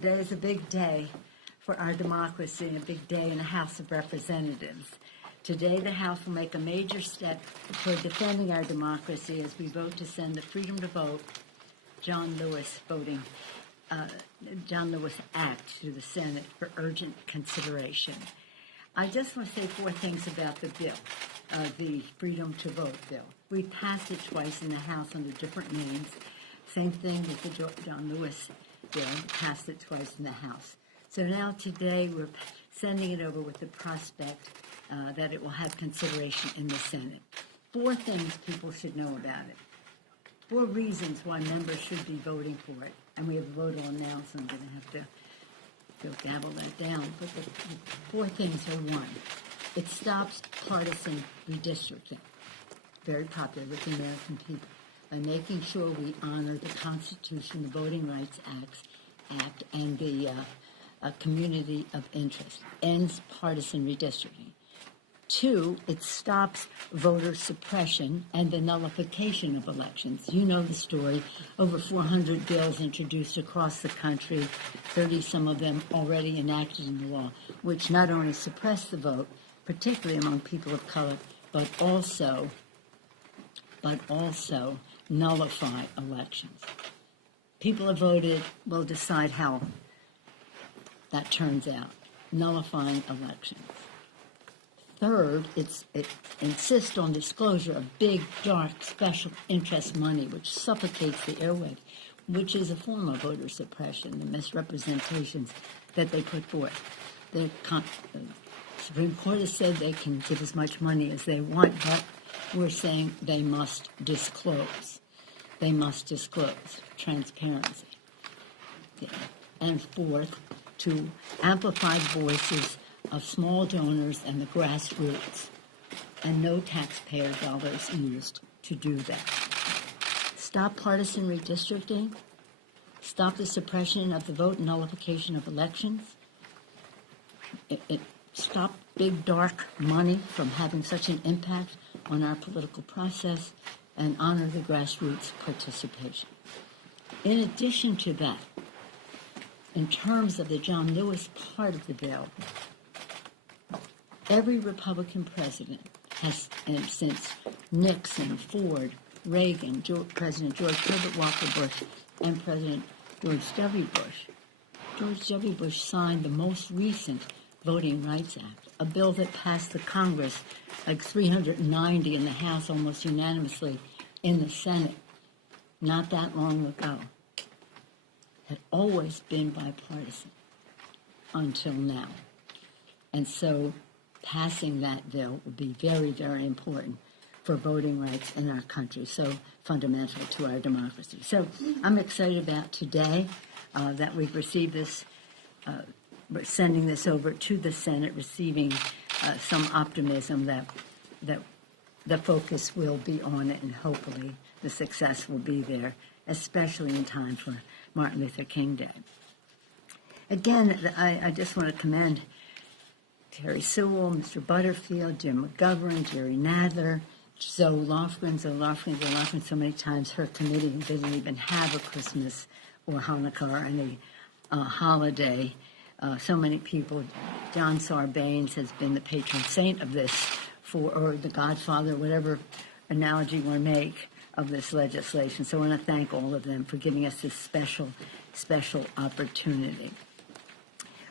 Today is a big day for our democracy and a big day in the House of Representatives. Today, the House will make a major step toward defending our democracy as we vote to send the Freedom to Vote John Lewis Act to the Senate for urgent consideration. I just want to say four things about the bill, the Freedom to Vote bill. We passed it twice in the House under different names. Same thing with the John Lewis bill, passed it twice in the House. So now today we're sending it over with the prospect that it will have consideration in the Senate. Four things people should know about it. Four reasons why members should be voting for it. And we have a vote on now, so I'm going to have to gavel that down. But the four things are: one, it stops partisan redistricting, very popular with the American people, by making sure we honor the Constitution, the Voting Rights Act, and the community of interest, ends partisan redistricting. Two, it stops voter suppression and the nullification of elections. You know the story. Over 400 bills introduced across the country, 30 some of them already enacted into law, which not only suppress the vote, particularly among people of color, but also nullify elections. People have voted will decide how that turns out, nullifying elections. Third, it insists on disclosure of big, dark, special interest money, which suffocates the airwaves, which is a form of voter suppression, the misrepresentations that they put forth. The Supreme Court has said they can give as much money as they want, but we're saying they must disclose. They must disclose transparency. Yeah. And fourth, to amplify voices of small donors and the grassroots, and no taxpayer dollars used to do that. Stop partisan redistricting, stop the suppression of the vote and nullification of elections, stop big dark money from having such an impact on our political process, and honor the grassroots participation. In addition to that, in terms of the John Lewis part of the bill, every Republican president has, and since Nixon, Ford, Reagan, President George Herbert Walker Bush, and President George W. Bush, George W. Bush signed the most recent Voting Rights Act, a bill that passed the Congress like 390 in the House, almost unanimously in the Senate, not that long ago. Had always been bipartisan until now. And so passing that bill will be very, very important for voting rights in our country, so fundamental to our democracy. So I'm excited about today that we've received this, we're sending this over to the Senate, receiving some optimism that the focus will be on it, and hopefully the success will be there, especially in time for Martin Luther King Day. Again, I just want to commend Terry Sewell, Mr. Butterfield, Jim McGovern, Jerry Nadler, Zoe Lofgren, so many times her committee didn't even have a Christmas or Hanukkah or any holiday. So many people. John Sarbanes has been the patron saint of this, or the godfather, whatever analogy you want to make of this legislation. So I want to thank all of them for giving us this special opportunity.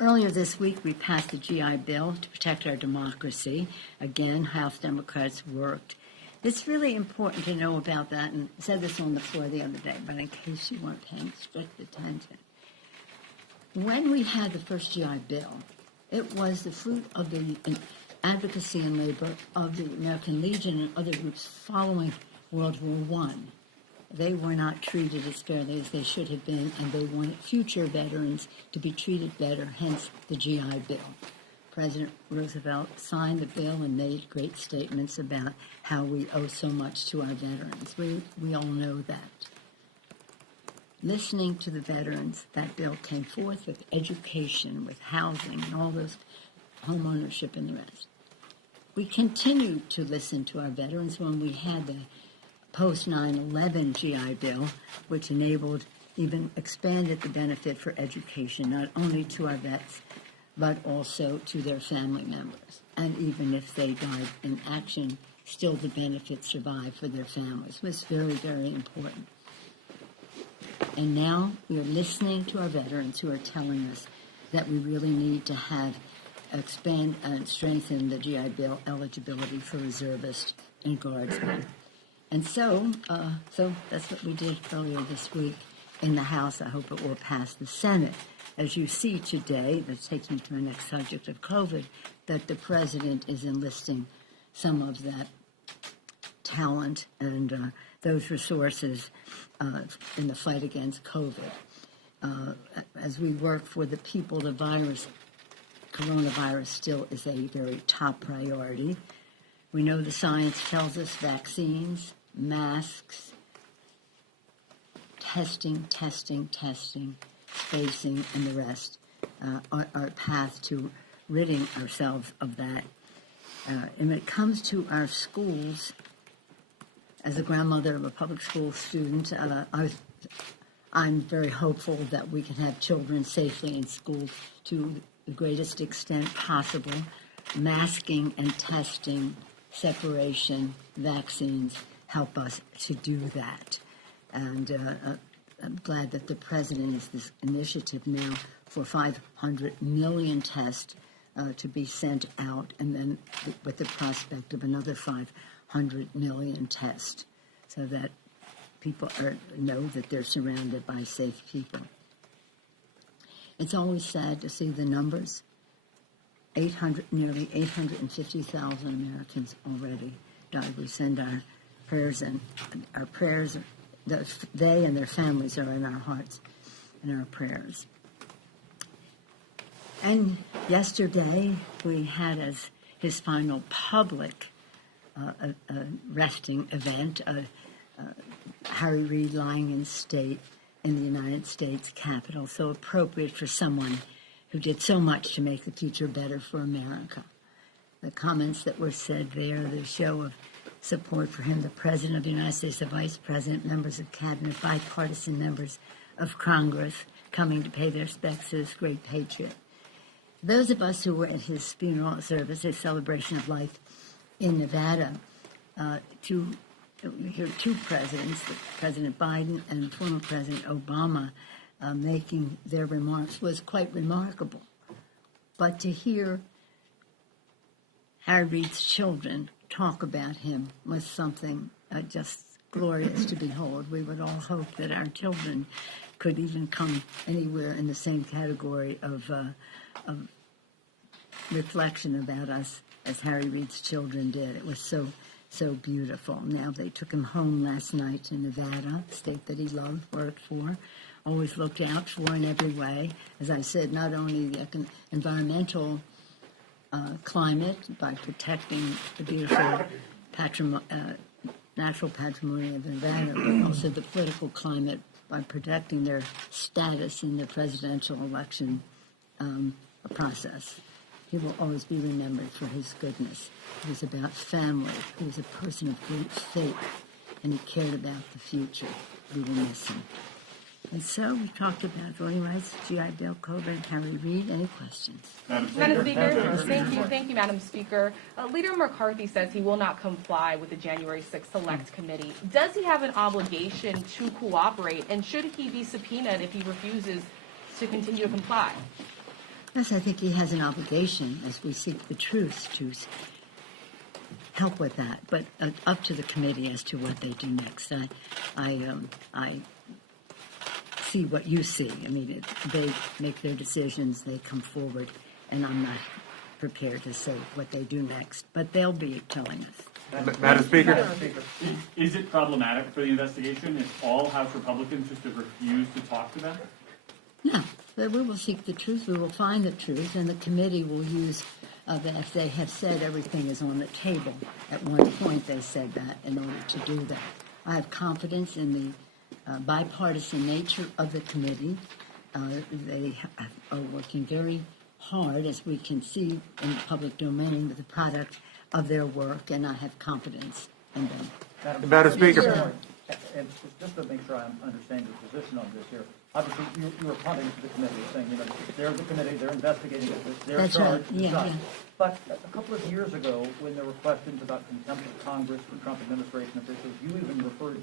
Earlier this week, we passed the GI Bill to protect our democracy. Again, House Democrats worked. It's really important to know about that, and I said this on the floor the other day, but in case you weren't paying strict attention. When we had the first GI Bill, it was the fruit of the advocacy and labor of the American Legion and other groups following World War I. They were not treated as fairly as they should have been, and they wanted future veterans to be treated better, hence the GI Bill. President Roosevelt signed the bill and made great statements about how we owe so much to our veterans. We all know that. Listening to the veterans, that bill came forth with education, with housing, and all those home ownership and the rest. We continued to listen to our veterans when we had the post 9/11 GI Bill, which enabled even expanded the benefit for education, not only to our vets, but also to their family members. And even if they died in action, still the benefits survive for their families. It was very, very important. And now we are listening to our veterans who are telling us that we really need to expand and strengthen the GI Bill eligibility for reservists and guardsmen. And so that's what we did earlier this week in the House. I hope it will pass the Senate. As you see today, that takes me to my next subject of COVID, that the president is enlisting some of that talent and those resources in the fight against COVID. As we work for the people, the coronavirus still is a very top priority. We know the science tells us vaccines, masks, testing, spacing, and the rest are a path to ridding ourselves of that. And when it comes to our schools, as a grandmother of a public school student, I'm very hopeful that we can have children safely in school to the greatest extent possible. Masking and testing, separation, vaccines help us to do that. And I'm glad that the president has this initiative now for 500 million tests to be sent out, and then with the prospect of another 500 million tests, so that people know that they're surrounded by safe people. It's always sad to see the numbers. Nearly 850,000 Americans already died. We send our prayers, and our prayers, they and their families are in our hearts and our prayers. And yesterday we had as his final public resting event, Harry Reid lying in state in the United States Capitol, so appropriate for someone who did so much to make the future better for America. The comments that were said there, the show of support for him, the President of the United States, the Vice President, members of Cabinet, bipartisan members of Congress coming to pay their respects to this great patriot. Those of us who were at his funeral service, his celebration of life in Nevada, we hear two presidents, President Biden and former President Obama, making their remarks was quite remarkable. But to hear Harry Reid's children talk about him was something just glorious to behold. We would all hope that our children could even come anywhere in the same category of reflection about us as Harry Reid's children did. It was so beautiful. Now they took him home last night to Nevada, a state that he loved, worked for, always looked out for in every way. As I said, not only the environmental climate by protecting the beautiful natural patrimony of Nevada, but also the political climate by protecting their status in the presidential election process. He will always be remembered for his goodness. He was about family. He was a person of great faith, and he cared about the future. We will miss him. And so we talked about voting rights, GI Bill, COVID, Harry Reid. Any questions? Madam Speaker, thank you, Madam Speaker. Leader McCarthy says he will not comply with the January 6th Select Committee. Does he have an obligation to cooperate, and should he be subpoenaed if he refuses to continue to comply? Yes, I think he has an obligation, as we seek the truth, to help with that. But up to the committee as to what they do next. I see what you see. I mean, they make their decisions, they come forward, and I'm not prepared to say what they do next. But they'll be telling us. Madam Speaker. Is it problematic for the investigation if all House Republicans just have refused to talk to them? No, but we will seek the truth. We will find the truth, and the committee will use that. If they have said everything is on the table, at one point they said that in order to do that. I have confidence in the bipartisan nature of the committee. They are working very hard, as we can see in the public domain, with the product of their work, and I have confidence in them. Madam Speaker. And just to make sure I understand your position on this here, obviously you were punting to the committee, saying, they're the committee, they're investigating it, it's their That's charge right. to Yeah, decide. yeah. But a couple of years ago, when there were questions about contempt of Congress for Trump administration officials, you even referred to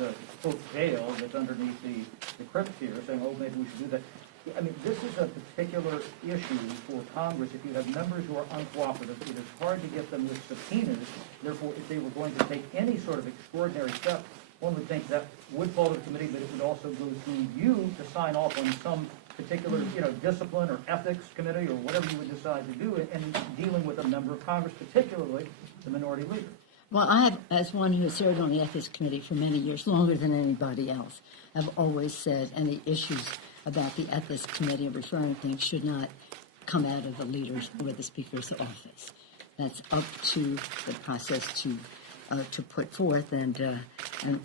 the quote jail that's underneath the crypt here, saying, oh, maybe we should do that. I mean, this is a particular issue for Congress. If you have members who are uncooperative, it is hard to get them with subpoenas. Therefore, if they were going to take any sort of extraordinary step, one would think that would fall to the committee, but it would also go through you to sign off on some particular, discipline or ethics committee or whatever you would decide to do in dealing with a member of Congress, particularly the minority leader. Well, I have, as one who has served on the Ethics Committee for many years, longer than anybody else, have always said any issues about the Ethics Committee and referring things should not come out of the leader's or the Speaker's office. That's up to the process to put forth, and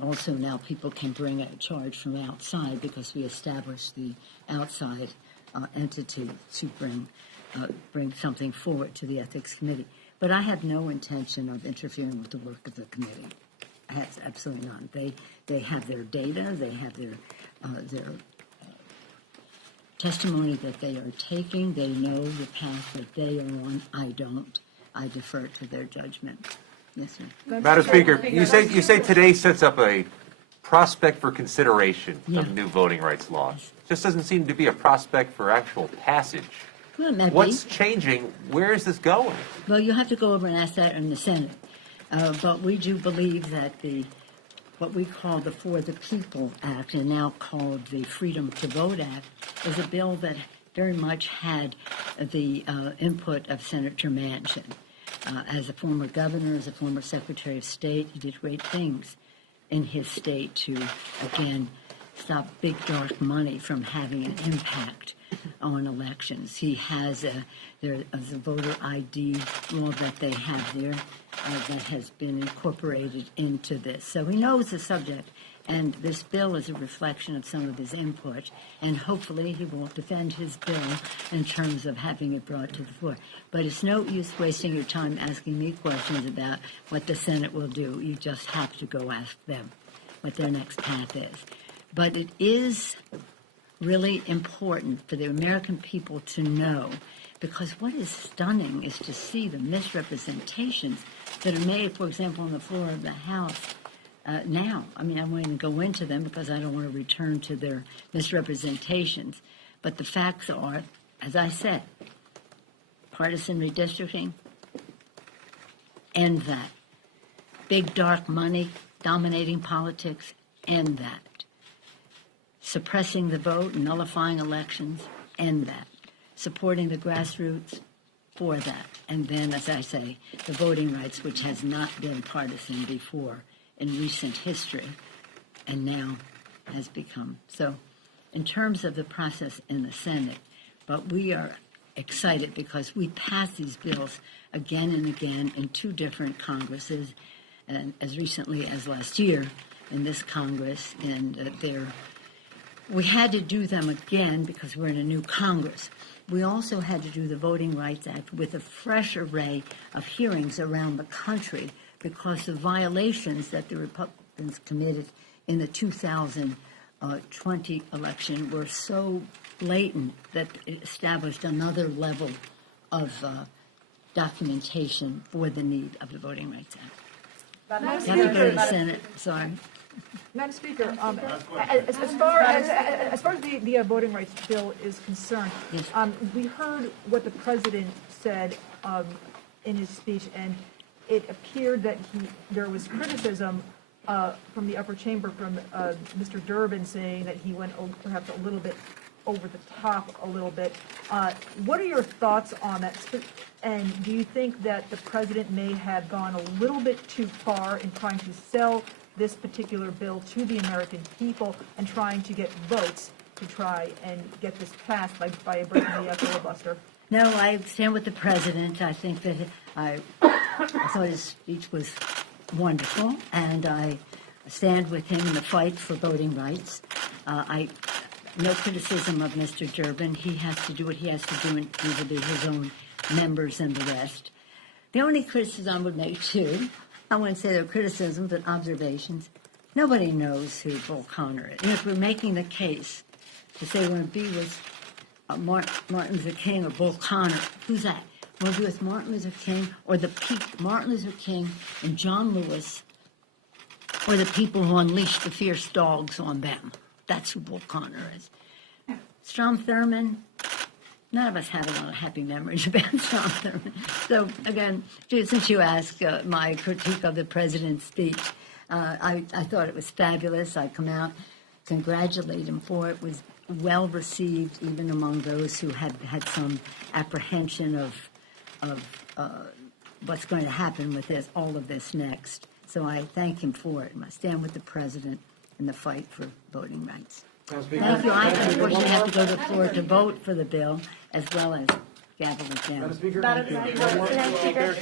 also now people can bring a charge from outside because we established the outside entity to bring something forward to the Ethics Committee. But I have no intention of interfering with the work of the committee. Absolutely not. They have their data. They have their testimony that they are taking. They know the path that they are on. I don't. I defer to their judgment. Yes, sir. Madam Speaker, you say today sets up a prospect for consideration Yeah. of new voting rights laws. Just doesn't seem to be a prospect for actual passage. Well, it may be. What's changing? Where is this going? Well, you have to go over and ask that in the Senate. But we do believe that what we call the For the People Act, and now called the Freedom to Vote Act, is a bill that very much had the input of Senator Manchin. As a former governor, as a former Secretary of State, he did great things in his state to, again, stop big dark money from having an impact on elections. He has a voter ID law that they have there that has been incorporated into this. So he knows the subject, and this bill is a reflection of some of his input, and hopefully he will defend his bill in terms of having it brought to the floor. But it's no use wasting your time asking me questions about what the Senate will do. You just have to go ask them what their next path is. But it is really important for the American people to know, because what is stunning is to see the misrepresentations that are made, for example, on the floor of the House now. I mean, I won't even go into them because I don't want to return to their misrepresentations. But the facts are, as I said, partisan redistricting, end that. Big dark money dominating politics, end that. Suppressing the vote, nullifying elections, end that. Supporting the grassroots, for that. And then, as I say, the voting rights, which has not been partisan before in recent history, and now has become. So, in terms of the process in the Senate, but we are excited because we passed these bills again and again in two different Congresses, and as recently as last year in this Congress, and we had to do them again because we're in a new Congress. We also had to do the Voting Rights Act with a fresh array of hearings around the country because the violations that the Republicans committed in the 2020 election were so blatant that it established another level of documentation for the need of the Voting Rights Act. Madam You have to go to the Speaker, Senate. Sorry. Madam Speaker, as far as the voting rights bill is concerned, Yes. We heard what the president said in his speech, and it appeared that there was criticism from the upper chamber from Mr. Durbin saying that he went perhaps a little bit over the top a little bit. What are your thoughts on that? And do you think that the president may have gone a little bit too far in trying to sell this particular bill to the American people and trying to get votes to try and get this passed by breaking the filibuster? No, I stand with the president. I think that I thought his speech was wonderful, and I stand with him in the fight for voting rights. No criticism of Mr. Durbin. He has to do what he has to do vis-a-vis his own members and the rest. The only criticism I would make, too, I wouldn't say they're criticisms, but observations. Nobody knows who Bull Connor is. And if we're making the case to say when B was Martin Luther King or Bull Connor, who's that? Want to do with Martin Luther King or the Martin Luther King and John Lewis, or the people who unleashed the fierce dogs on them? That's who Bull Connor is. Strom Thurmond, none of us have a lot of happy memories about Strom Thurmond. So again, since you asked my critique of the president's speech, I thought it was fabulous. I come out, congratulate him for it. It was well received, even among those who had some apprehension of what's going to happen with all of this next. So I thank him for it, and I stand with the president in the fight for voting rights. Thank you. I unfortunately have to go to the floor to vote for the bill, as well as gavel it down. Madam Speaker.